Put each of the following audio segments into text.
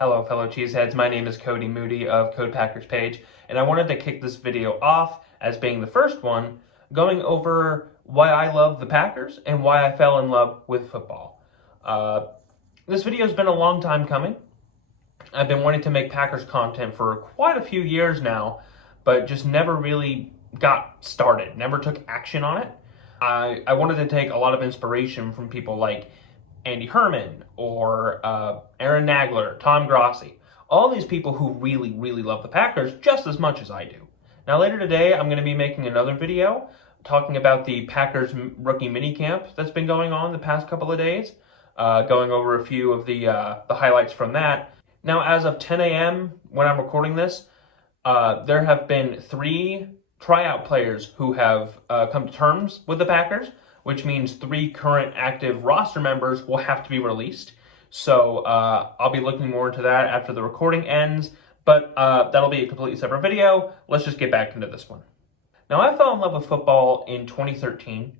Hello, fellow cheeseheads. My name is Cody Moody of Code Packers Page, and I wanted to kick this video off as being the first one, going over why I love the Packers and why I fell in love with football. This video has been a long time coming. I've been wanting to make Packers content for quite a few years now, but just never really got started, never took action on it. I wanted to take a lot of inspiration from people like Andy Herman or Aaron Nagler, Tom Grossi, all these people who really love the Packers just as much as I do. Now later today, I'm going to be making another video talking about the Packers rookie minicamp that's been going on the past couple of days, going over a few of the highlights from that. Now, as of 10 a.m. when I'm recording this, there have been 3 tryout players who have come to terms with the Packers, which means 3 current active roster members will have to be released. So I'll be looking more into that after the recording ends, but that'll be a completely separate video. Let's just get back into this one. Now, I fell in love with football in 2013.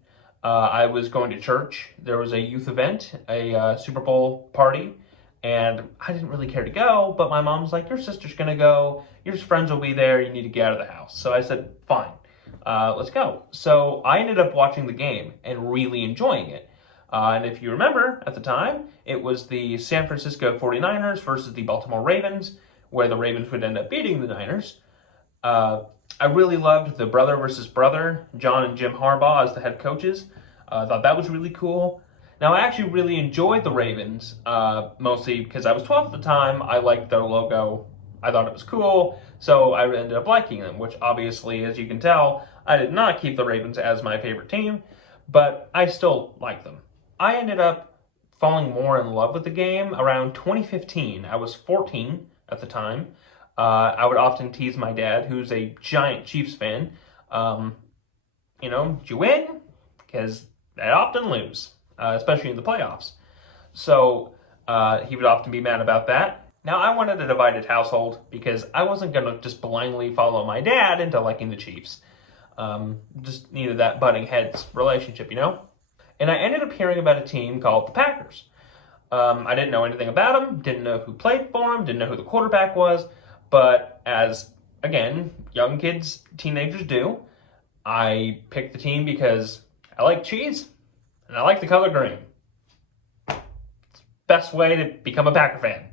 I was going to church. There was a youth event, a Super Bowl party, and I didn't really care to go, but my mom's like, your sister's going to go. Your friends will be there. You need to get out of the house. So I said, fine. Let's go. So I ended up watching the game and really enjoying it. And if you remember, at the time, it was the San Francisco 49ers versus the Baltimore Ravens, where the Ravens would end up beating the Niners. I really loved the brother versus brother, John and Jim Harbaugh as the head coaches. I thought that was really cool. Now, I actually really enjoyed the Ravens, mostly because I was 12 at the time. I liked their logo. I thought it was cool, so I ended up liking them, which obviously, as you can tell, I did not keep the Ravens as my favorite team, but I still like them. I ended up falling more in love with the game around 2015. I was 14 at the time. I would often tease my dad, who's a giant Chiefs fan, did you win? Because they often lose, especially in the playoffs. So he would often be mad about that. Now, I wanted a divided household because I wasn't going to just blindly follow my dad into liking the Chiefs. Just needed that butting heads relationship, And I ended up hearing about a team called the Packers. I didn't know anything about them, didn't know who played for them, didn't know who the quarterback was. But as, again, young kids, teenagers do, I picked the team because I like cheese and I like the color green. It's the best way to become a Packer fan.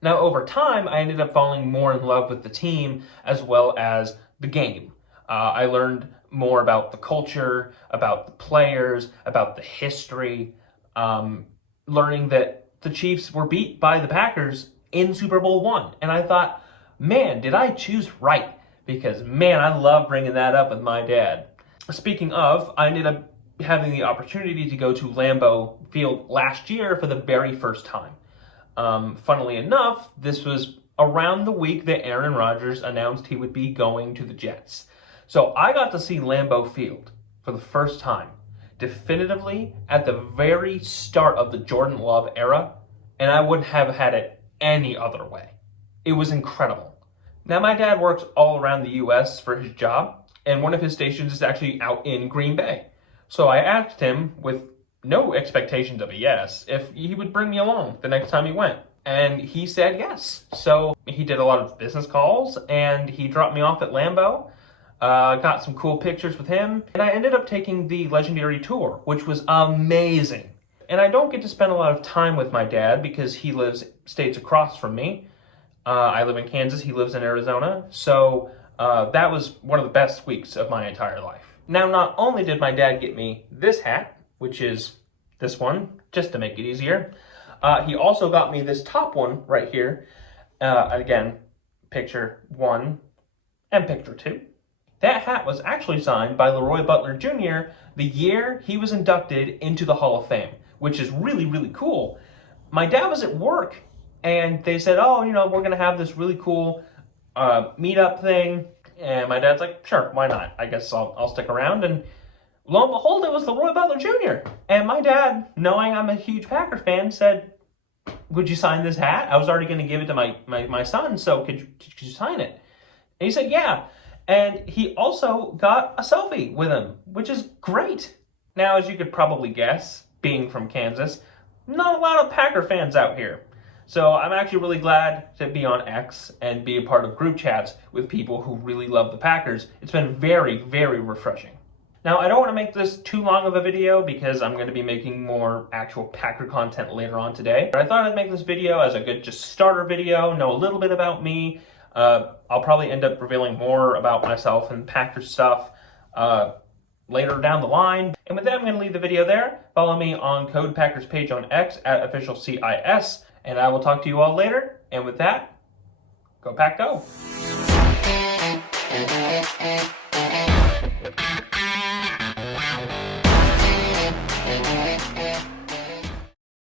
Now, over time, I ended up falling more in love with the team as well as the game. I learned more about the culture, about the players, about the history, learning that the Chiefs were beat by the Packers in Super Bowl I. And I thought, man, did I choose right? Because, man, I love bringing that up with my dad. Speaking of, I ended up having the opportunity to go to Lambeau Field last year for the very first time. Funnily enough, this was around the week that Aaron Rodgers announced he would be going to the Jets. So I got to see Lambeau Field for the first time, definitively at the very start of the Jordan Love era, and I wouldn't have had it any other way. It was incredible. Now, my dad works all around the U.S. for his job, and one of his stations is actually out in Green Bay. So I asked him, with no expectations of a yes, if he would bring me along the next time he went. And he said yes. So he did a lot of business calls, and he dropped me off at Lambeau. Got some cool pictures with him, and I ended up taking the Legendary Tour, which was amazing. And I don't get to spend a lot of time with my dad because he lives states across from me. I live in Kansas, he lives in Arizona, so that was one of the best weeks of my entire life. Now, not only did my dad get me this hat, which is this one, just to make it easier, he also got me this top one right here. Again, picture 1 and picture 2. That hat was actually signed by Leroy Butler Jr. the year he was inducted into the Hall of Fame, which is really cool. My dad was at work, and they said, we're going to have this really cool meetup thing. And my dad's like, sure, why not? I guess I'll stick around. And lo and behold, it was Leroy Butler Jr. And my dad, knowing I'm a huge Packers fan, said, would you sign this hat? I was already going to give it to my son, so could you sign it? And he said, yeah. And he also got a selfie with him, which is great. Now, as you could probably guess, being from Kansas, not a lot of Packer fans out here. So I'm actually really glad to be on X and be a part of group chats with people who really love the Packers. It's been very, very refreshing. Now, I don't want to make this too long of a video because I'm going to be making more actual Packer content later on today. But I thought I'd make this video as a good just starter video, know a little bit about me. I'll probably end up revealing more about myself and Packer stuff later down the line. And with that, I'm going to leave the video there. Follow me on Code Packers page on X at officialCIS. And I will talk to you all later. And with that, go Pack Go!